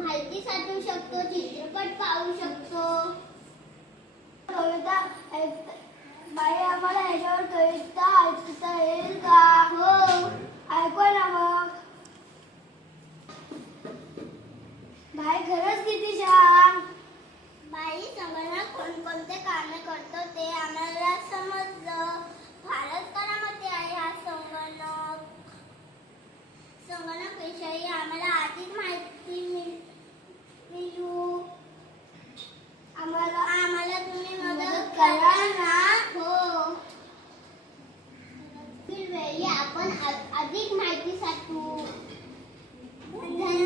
माहिती साठवू शकतो, चित्रपट पाहू शकतो. कविता बाई आम्हाला ह्याच्यावर कविता ऐकता येईल का? हो, ऐकवा ना मग. बाई खरंच किती छान. बाई संगणक कोणकोणते कामे करतो ते आम्हाला समजलं. फारच करामती आहे हा संगणक. संगणक विषयी आम्हाला अधिक माहिती मिळू. आम्हाला तुम्ही मदत करा ना. हो, पुढील वेळी आपण अधिक माहिती साठवू. धन्यवाद.